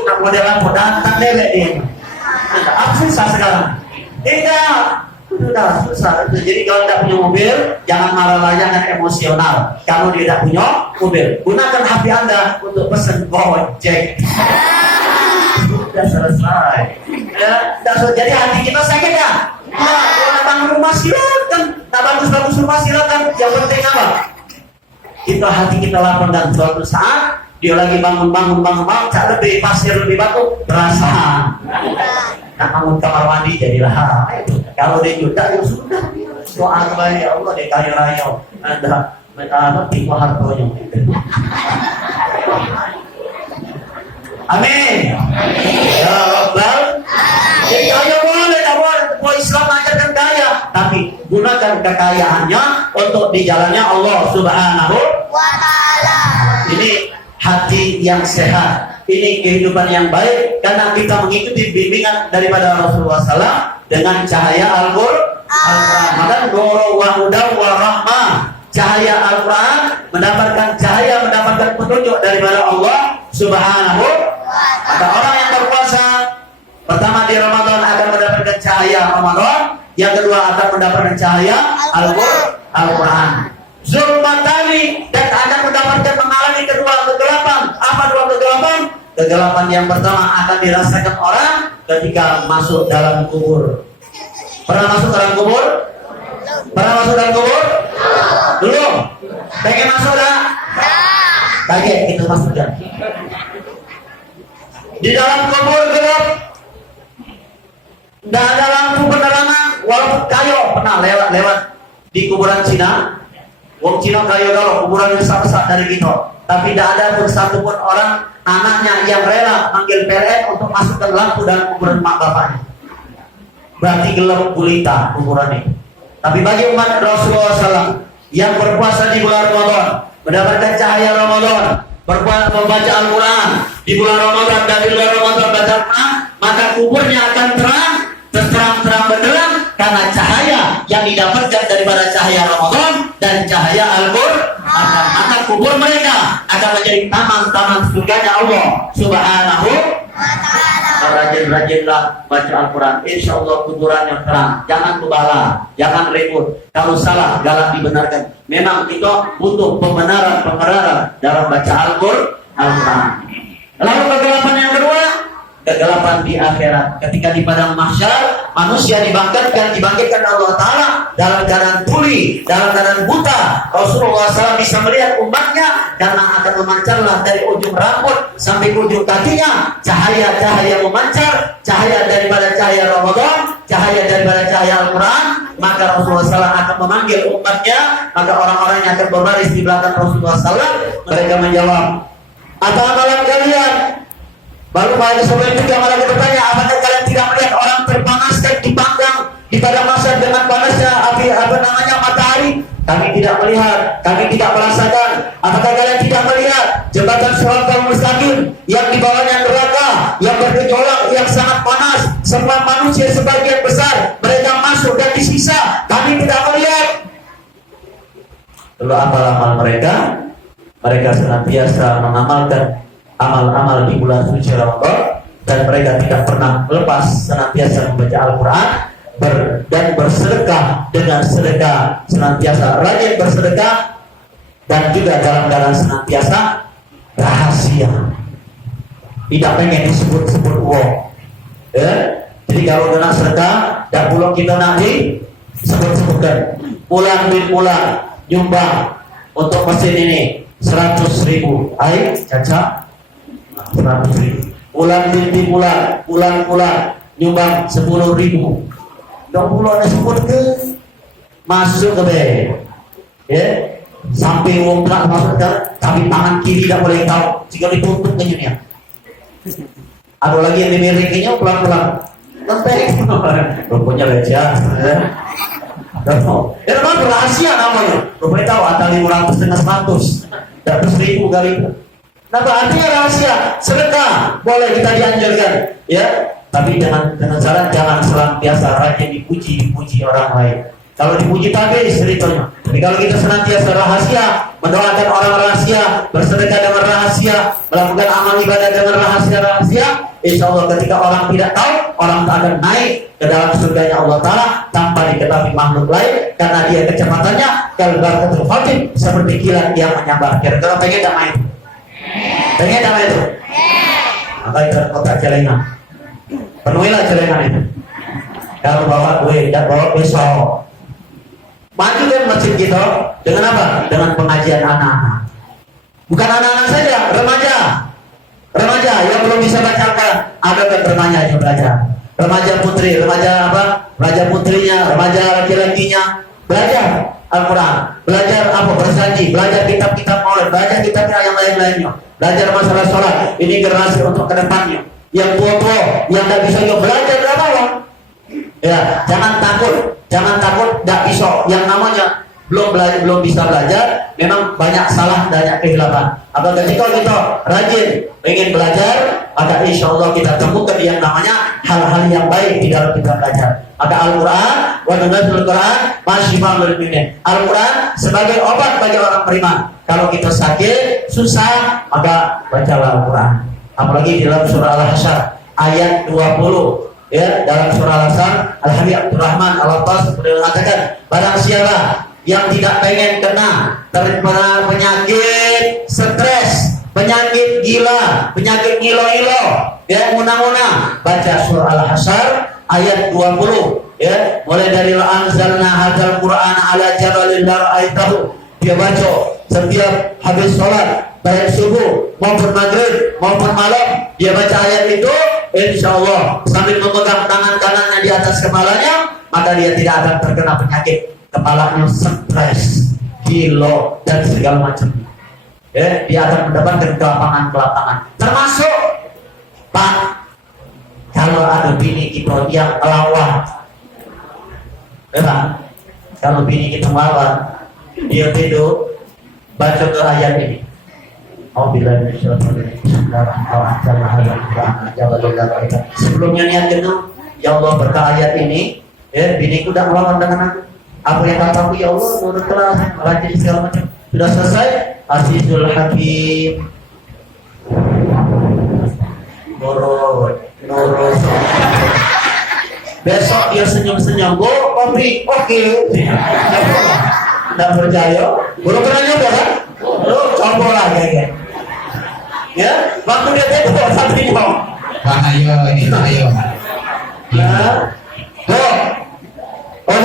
Nak model lampu datang dewek dia. Apa susah sekarang? Tidak. Sudah susah. Jadi kalau tidak punya mobil, jangan marah, jangan emosional. Kalau dia tidak punya mobil, gunakan HP Anda untuk pesan Gojek. Sudah selesai. Ya, jadi hati kita sakit ya. Kalau bangun rumah silakan, tak bagus rumah silakan. Yang penting apa? Kita hati kita lapar dan suatu saat dia lagi bangun, cak lebih pasir lebih batu, terasa. Nak bangun kamar mandi jadilah. Kalau dia juta ya sudah. Doa kepada ya Allah dia kaya raya. Anda tipe hartanya. Amin. Ya Rabbal. Jadi kaya boleh, tak boleh. Islam ajarkan kaya, tapi gunakan kekayaannya untuk di jalannya Allah Subhanahu wa Ta'ala. Ini hati yang sehat. Ini kehidupan yang baik karena kita mengikuti bimbingan daripada Rasulullah SAW dengan cahaya Al-Quran. Maka nuru wa huda wa rahmah. Cahaya Al-Quran mendapatkan cahaya, mendapatkan petunjuk daripada Allah Subhanahu. Maka orang yang berpuasa pertama di Ramadan akan mendapatkan cahaya Ramadan, yang kedua akan mendapatkan cahaya Al-Quran. Zulmatani, dan akan mendapatkan mengalami kedua kegelapan. Apa dua kegelapan? Kegelapan yang pertama akan dirasakan orang ketika masuk dalam kubur. Pernah masuk dalam kubur? Pernah masuk dalam kubur? Belum? Pengen masuk dah? Bagi itu masuk dah. Di dalam kubur gelap, tidak ada lampu penerangan, walaupun kayu pernah lewat di kuburan Cina. Wong Cina kayu kalau kuburan besar-besar dari kita, tapi tidak ada pun satu pun orang anaknya yang rela manggil PLN untuk masukkan lampu dalam kuburan mak bapaknya. Berarti gelap gulita kuburan ini. Tapi bagi umat Rasulullah SAW yang berpuasa di bulan Ramadan, mendapatkan cahaya Ramadan, membaca Al-Quran di bulan Ramadan dan di luar Ramadan baca Al-Quran, maka kuburnya akan terang benderang karena cahaya yang didapatkan daripada cahaya Ramadan dan cahaya Al-Quran. Maka kubur mereka akan menjadi taman-taman surganya Allah Subhanahu wa Ta'ala. Rajin-rajinlah baca Al-Quran, insya Allah kuburannya terang. Jangan kebala, jangan ribut. Kalau salah galak dibenarkan. Memang kita butuh pembenaran dalam baca Al-Quran. Lalu kegelapan yang kedua, kegelapan di akhirat. Ketika di padang mahsyar manusia dibangkitkan Allah Ta'ala dalam keadaan tuli, dalam keadaan buta. Rasulullah SAW bisa melihat umatnya karena akan memancarlah dari ujung rambut sampai ujung kakinya cahaya-cahaya memancar, cahaya daripada cahaya Ramadan, cahaya daripada cahaya Al-Quran. Maka Rasulullah SAW akan memanggil umatnya, maka orang-orang yang akan berbaris di belakang Rasulullah SAW, mereka menjawab, apa amalan kalian? Baru pada sebelum juga malah bertanya, apakah kalian tidak melihat orang terpanaskan dipanggang di pada masa dengan panasnya matahari? Kami tidak melihat, kami tidak merasakan. Apakah kalian tidak melihat jembatan Shiratal Mustaqim yang di bawahnya neraka, yang bergejolak, yang sangat panas, semua manusia sebagian besar mereka masuk dan disiksa? Kami tidak melihat. Lalu apa amal mereka? Mereka senantiasa mengamalkan amal-amal di bulan suci Ramadan, dan mereka tidak pernah lepas senantiasa membaca Al-Quran dan bersedekah dengan sedekah, senantiasa rajin bersedekah, dan juga dalam keadaan senantiasa rahasia, tidak pengen disebut-sebut uang. Jadi kalau kena sedekah, tak pulang kita nanti sebut-sebutkan pulang nyumbang untuk mesin ini 100.000, ayo caca 100.000. Bulan nyumbang 10.000. Dong pulau sebut ke masuk ke be, ya sampai uang tak masuk ke, tapi tangan kiri tidak boleh tahu jika ditutup kenyanya. Ada lagi yang dimiringnya pelan-pelan, lempeng, rupanya lecah. Ya memang rahasia namanya. Rupanya tahu antara 500 dengan 100.000 kali. Nah, artinya rahasia. Sedekah boleh kita dianjurkan, ya. Tapi dengan cara jangan senantiasa rajin dipuji orang lain. Kalau dipuji habis ceritanya. Jadi kalau kita senantiasa rahasia, mendoakan orang rahasia, bersedekah dengan rahasia, melakukan amal ibadah dengan rahasia, insya Allah ketika orang tidak tahu, orang akan naik ke dalam surganya Allah Ta'ala tanpa diketahui makhluk lain, karena dia kecepatannya kalbarkatul khatib, seperti kilat yang menyambar. Kira-kira pengen tak main? Pengen tak main itu? Maka itu kotak celengan, penuhilah celengan itu. Kalau bawa kue, tidak bawa besok. Maju ke masjid kita dengan apa? Dengan pengajian anak-anak. Bukan anak-anak saja, remaja yang belum bisa bacakan, ada kan remaja yang belajar. Remaja putri, remaja apa? Remaja putrinya, remaja laki-lakinya belajar Al-Quran, belajar apa? Bersaji, belajar kitab-kitab maulid, belajar kitab-kitab yang lain-lainnya, belajar masalah sholat. Ini generasi untuk kedepannya. Yang tua-tua, yang tidak bisa juga belajar berapa orang? Ya, jangan takut, tidak bisa. Yang namanya belum bisa belajar, memang banyak salah, banyak kehilapan. Apalagi ketika kita rajin ingin belajar, maka insya Allah kita temukan yang namanya hal-hal yang baik di dalam kita belajar. Maka Al-Quran, wa nunazilul Quran masyifa'un lil mu'minin. Al-Quran sebagai obat bagi orang beriman. Kalau kita sakit, susah, maka bacalah Al-Quran. Apalagi di dalam surah Al-Hasyr ayat 20. Ya, dalam surah Al-Hasyr, Al-Habib Abdurrahman Al-Abbas mengatakan, barang siapa yang tidak pengen kena terkena penyakit stres, penyakit gila, penyakit ilo-ilo, ya nguna-nguna, baca surah Al-Hasyr ayat 20, ya, mulai dari anzalna hadzal qur'ana ala jabalin la ra'aitahu, dia baca setiap habis sholat, baik subuh maupun maghrib maupun malam, dia baca ayat itu, insya Allah sambil memegang tangan kanannya di atas kepalanya, maka dia tidak akan terkena penyakit kepalanya stres, gilo dan segala macam. Ya, dia akan mendapatkan kelapangan. Termasuk Pak, kalau ada bini kita yang melawan, ya Pak, kalau bini kita melawan, dia tidur baca ke ayat ini. Sebelumnya niat jenuh, ya Allah berkah ayat ini, ya biniku tidak melawan dengan aku. Apa yang kataku ya Allah, menurut kelas, rajin segala macam. Sudah selesai, Azizul Hakim, nurut. Besok dia senyum-senyum, go kopi, oke. Tidak percaya, belum pernah nyoba kan? Coba lah kayak. Ya, waktu dia tembok satu ini. Bahaya ini, bahaya. Ya, Oh,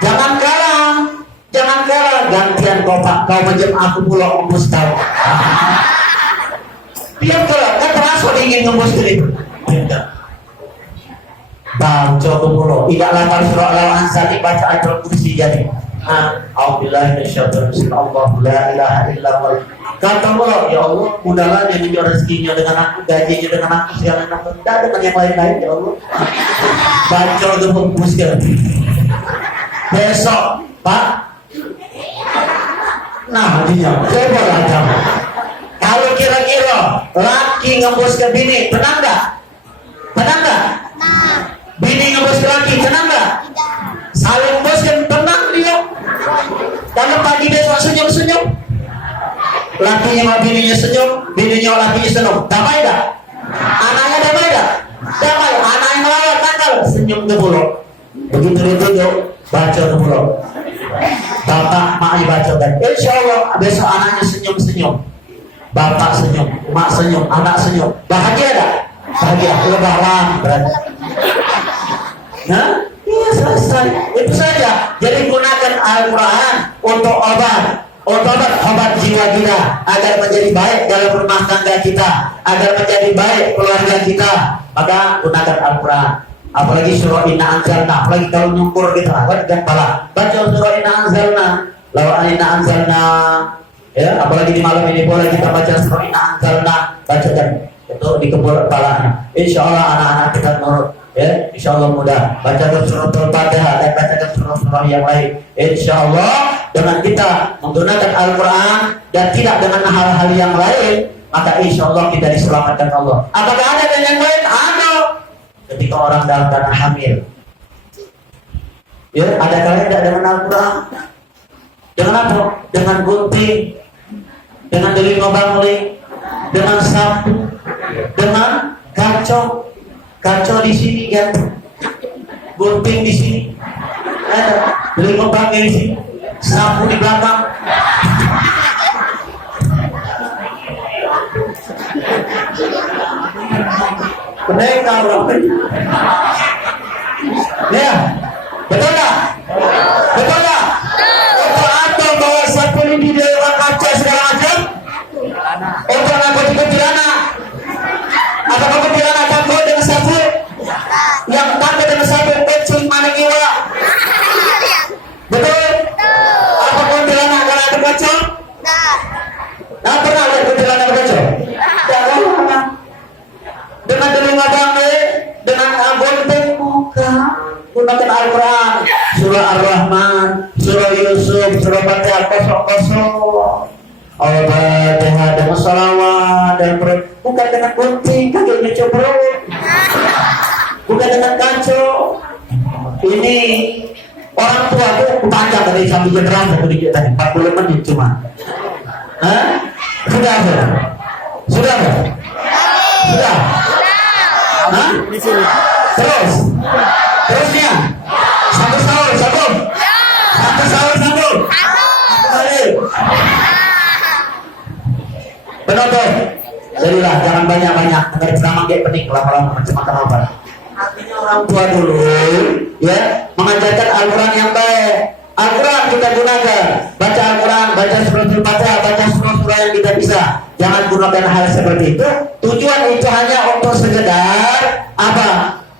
jangan kalah, gantian kau Pak, kau menjadi aku pulau ngembus kau. Dia kalah, kan terasa ingin ngembus diri. Baca ke pulau, tidak lapar surah Al-Ansari baca ayat kursi jadi. Alhamdulillah Allah la ilaha illallah. Kata Allah, ya Allah, mudahlah dia menjual rezekinya dengan aku, gajinya dengan aku, segala macam. Tidak dengan yang lain-lain, ya Allah. Baca ke pembuskan. Besok, Pak. Nah, dia coba aja. Kalau kira-kira laki ngembus ke bini, tenang nggak? Tenang nggak? Bini ngembus ke laki, tenang nggak? Saling boskan, tenang dia. Kalau pagi besok senyum-senyum, lakinya sama bininya senyum, bininya sama lakinya senyum, damai nggak? Anaknya damai nggak? Damai. Anak yang melawan nakal, senyum ke pulau. Begitu ditunjuk, baca ke pulau. Bapak, mak baca kan. Insya Allah besok anaknya senyum-senyum, bapak senyum, mak senyum, anak senyum. Bahagia nggak? Bahagia. Lebaran berarti. Nah, iya selesai. Itu saja. Jadi gunakan Al-Quran untuk obat jiwa kita agar menjadi baik dalam rumah tangga kita, agar menjadi baik keluarga kita. Maka gunakan Al-Quran. Apalagi surah Inna Anzalna, apalagi kalau nyukur kita, kan pala. Baca surah Inna Anzalna, lawan Inna Anzalna. Ya, apalagi di malam ini boleh kita baca surah Inna Anzalna, bacakan itu di kepala kepalanya. Insya Allah anak-anak kita nurut. Ya, insya Allah mudah. Bacakan surah Al-Fatihah dan bacakan surah-surah yang lain. Insya Allah dengan kita menggunakan Al-Quran dan tidak dengan hal-hal yang lain, maka insya Allah kita diselamatkan Allah. Apakah ada dan yang lain? Ada. Ketika orang dalam keadaan hamil, ya ada kalian tidak dengan Al-Quran? Dengan apa? Dengan gunting, dengan deling bangling, dengan sapu, dengan kacau. Kacau di sini kan, gunting di sini, beli bangkai di sini, sapu di belakang. Mereka orang, ya, betul tak? Betul tak? Atau bawa sapu ini di dalam kaca segala macam, untuk anak kuntilanak. Apakah kuntilanak takut dengan sapu? Yang takut dengan sapu kucing mana kiwa? Betul? Apa kuntilanak kalau ada kacau? Nah, pernah lihat kuntilanak kacau? Tidak. Dengan telinga bangke, dengan gunting muka, gunakan Al-Quran, surah Ar-Rahman, surah Yusuf, surah Fatihah kosong-kosong. Al-Fatihah dengan salawat dan bukan dengan gunting kakinya cobrol, bukan dengan kacau. Ini orang tua tuh panjang dari sambil generasi sedikit tadi 40 menit cuma. Sudah. Di sini. Terusnya satu sahur. Penonton, jadilah jangan banyak-banyak agar ceramah kayak pening lama-lama macam makan obat. Artinya orang tua dulu ya mengajarkan Al-Quran yang baik. Al-Quran kita gunakan, baca Al-Quran, baca surah Al-Fatihah, baca surah-surah yang kita bisa. Jangan gunakan hal seperti itu. Tujuan itu hanya untuk sekedar apa?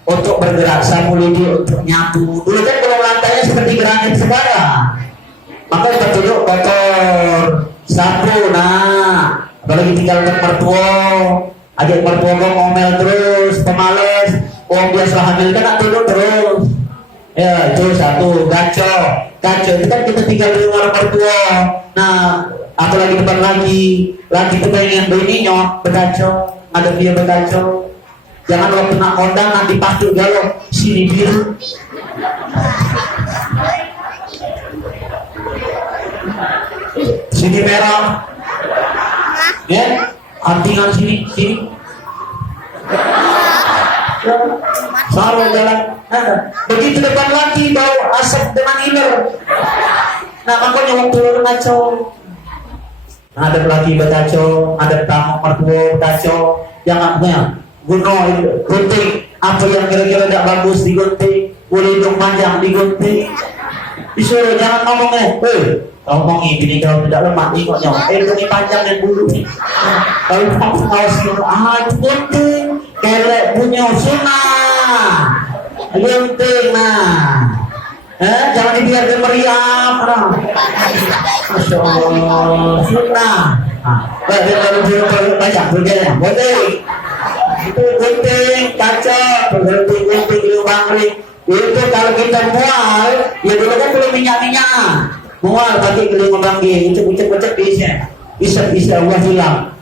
Untuk bergerak, sapu lidi, untuk nyapu. Dulu kan kalau lantainya seperti granit sekarang, maka kita tunjuk kotor, sapu. Nah, apalagi tinggal dengan mertua, adik mertua kok ngomel terus, pemalas. Biasa hamil kan duduk terus. Ya itu satu. Kacau itu kan kita tinggal di rumah mertua. Nah, apalagi depan lagi itu pengen bininya berkacau, ada dia berkacau. Jangan waktu nak kondang nanti pasuk galau sini biru. Sini merah. Ya, antingan sini. Selalu jalan. Begitu depan lagi bau asap dengan iler. Nah, makanya waktu lu kacau. Ada lagi berkacau, ada tamu mertua berkacau. Jangan punya gunting apa yang kira-kira tidak bagus digunting. boleh hidung panjang digunting. Disuruh jangan ngomongnya, ngomongin gini kalau tidak lemah tengoknya, ini panjang dan bulu nih. Kalau kamu kaos itu gunting, kelek punya sunnah, gunting nah. Jangan dibiarkan meriam, Masya Allah, sunnah. Kalau banyak berjalan, gunting, itu gunting, kaca, gunting di lubang ring. Itu kalau kita mual, ya dulu kan belum minyak-minyak. Mual pakai geling memanggil, ucap-ucap bisa Allah hilang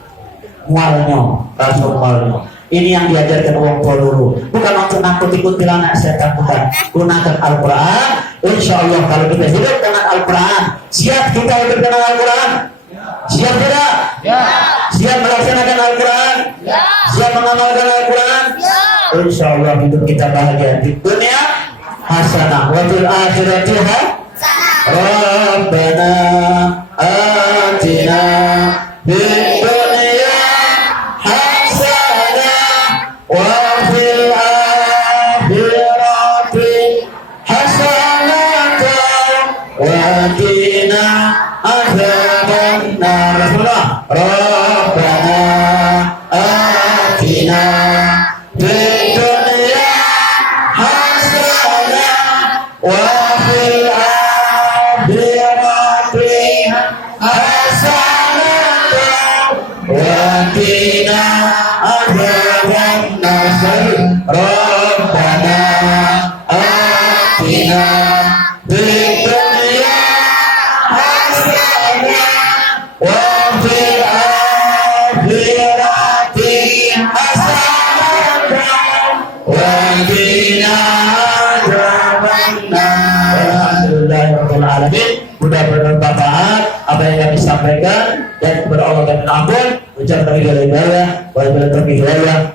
mualnya, rasa mualnya. Ini yang diajarkan orang tua dulu, bukan untuk nakut-ikuti anak setan, bukan. Gunakan Al-Quran. Insya Allah kalau kita hidup dengan Al-Quran, siap kita hidup dengan Al-Quran? Siap tidak? Ya. Siap melaksanakan Al-Quran? Ya. Siap mengamalkan Al-Quran? Ya. Insya Allah hidup kita bahagia di dunia hasanah wa fil akhirati hasanah. Rabbana atina fid dunya hasanah wa fil akhirati hasanah wa qina adzabannar. Rabbana atina fid dunya hasanah wa fil akhirati hasanah wa qina adzabannar. Rabbana atina fid dunya hasanah wa fil akhirati hasanah wa qina adzabannar. Alhamdulillahirabbil alamin. Mudah bermanfaat apa yang kami sampaikan, dan kepada Allah kami ampun. Ucapkan hidayah wa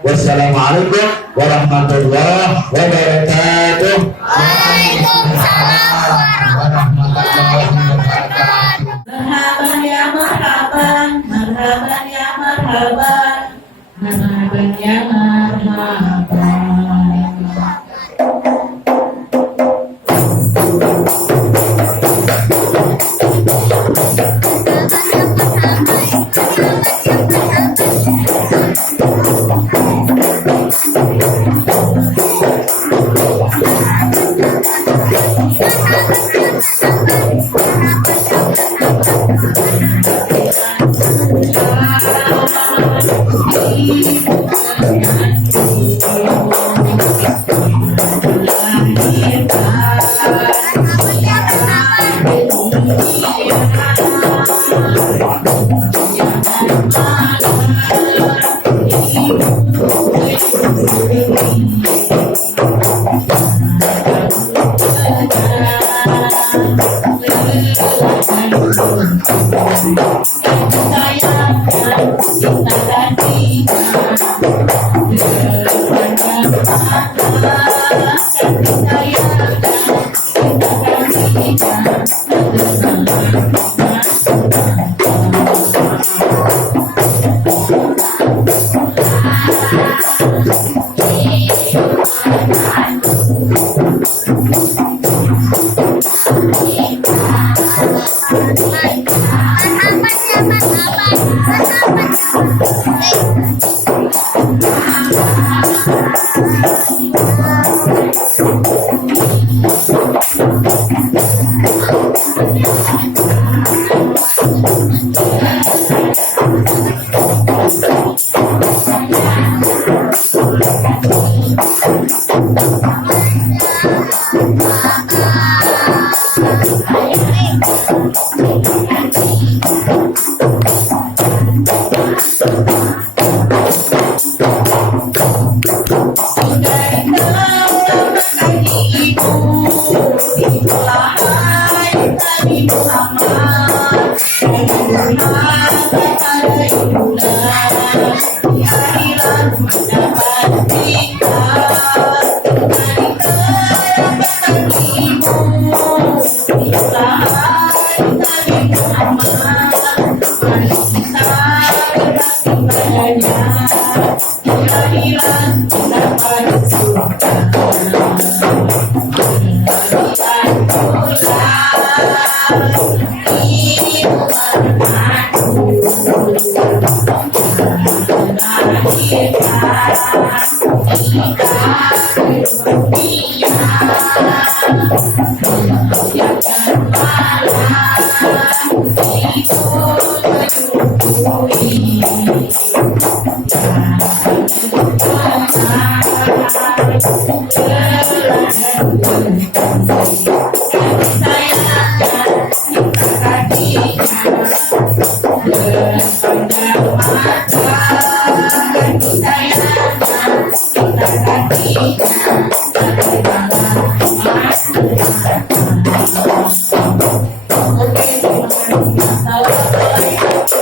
wassalamualaikum warahmatullahi wabarakatuh. Waalaikumsalam warahmatullahi wabarakatuh. Marhaban ya marhaban, marhaban ya marhaban, marhaban ya marhaban. Kehadiran kita pada surga. Assalamualaikum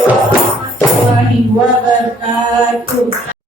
warahmatullahi wabarakatuh.